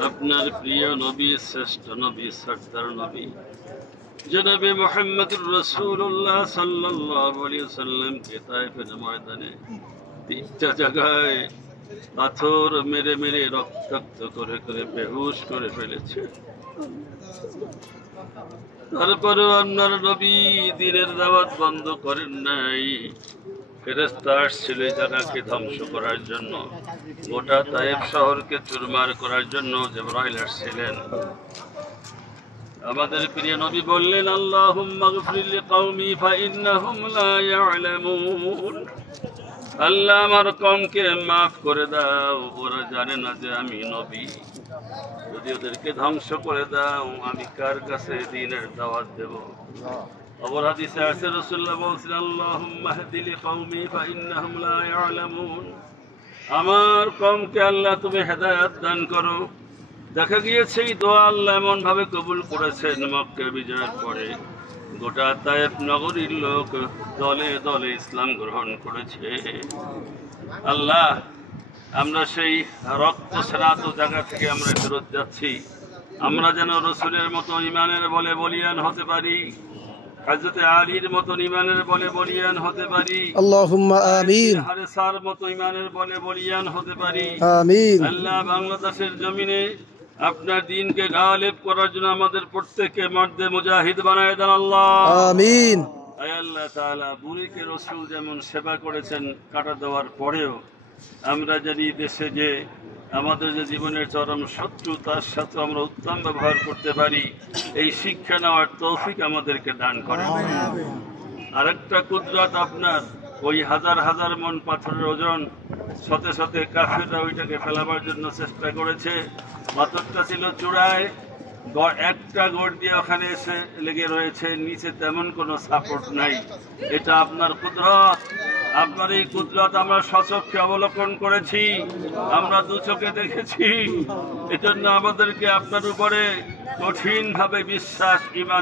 আপনার প্রিয় নবী, শ্রেষ্ঠ নবী, সরদার নবী জনাবে মুহাম্মদুর রাসূলুল্লাহ সাল্লাল্লাহু আলাইহি ওয়াসাল্লামকে তায়েফের ময়দানে 3টা জায়গায় পাথর মেরে মেরে রক্তাক্ত করে করে বেহুশ করে ফেলেছে। তারপরেও আপনার নবী দ্বীনের দাওয়াত বন্ধ করেন নাই। ফেরেশতা আসছিল এই জায়গাকে ধ্বংস করার জন্য, গোটা তায়েফ শহরকে চুরমার করার জন্য জিবরাইল আসছিলেন। আমাদের প্রিয় নবী বললেন, আল্লাহুম্মা গফির লিকাওমি ফাইন্নাহুম লা ইয়ালামুন। আল্লাহ আমার কওমকে মাফ করে দাও, ওরা জানে না যে আমি নবী। যদি ওদেরকে ধ্বংস করে দাও, আমি কার কাছে দ্বীনের দাওয়াত দেব? অপর হাদিসে আছে রাসূলুল্লাহ বলেছেন, আল্লাহুম্মা হদি লিকাওমি ফাইন্নাহুম লা ইয়ালামুন। আমার কওমকে আল্লাহ তুমি হেদায়েত দান করো। দেখা গিয়েছে এই দোয়া আল্লাহ এমন ভাবে কবুল করেছেন, মক্কা বিজয়ের পরে গোটা তায়েফ নগরীর লোক দলে দলে ইসলাম গ্রহণ করেছে। আল্লাহ, আমরা সেই রক্ত স্নাত জায়গা থেকে আমরা ফেরত যাচ্ছি। আমরা যেন রসুলের মতো ইমানের বলে বলিয়ান হতে পারি, হযরত আলীর মতো ইমানের বলে বলিয়ান হতে পারি, আল্লাহুম্মা আমিন, হারেসার মতো ইমানের বলে বলিয়ান হতে পারি। আমিন। আল্লাহ, বাংলাদেশের জমিনে আপনার দ্বীনকে গালিব করার জন্য আমাদের প্রত্যেককে মর্দে মুজাহিদ বানায় দেন আল্লাহ, আমিন। আয় আল্লাহ তাআলা, বুড়িকে রসুল যেমন সেবা করেছেন কাটা দেওয়ার পরেও, আমরা জানি দেশে যে আমাদের যে জীবনের চরম শত্রু, তার সাথে আমরা উত্তম ব্যবহার করতে পারি, এই শিক্ষা নেওয়ার তৌফিক আমাদেরকে দান করেন। আরেকটা কুদরত আপনার, ওই হাজার হাজার মন পাথরের ওজন, শতে শতে কাফেররা ওইটাকে ফেলাবার জন্য চেষ্টা করেছে। পাথরটা ছিল চূড়ায়, একটা গড় দিয়ে ওখানে এসে লেগে রয়েছে, নিচে তেমন কোনো সাপোর্ট নাই। এটা আপনার কুদরত। আপনার এই কুদরত আমরা স্বচক্ষে অবলোকন করেছি, আমরা দু চোখে দেখেছি। এজন্য আমাদেরকে আপনার উপরে কঠিন ভাবে বিশ্বাস, ঈমান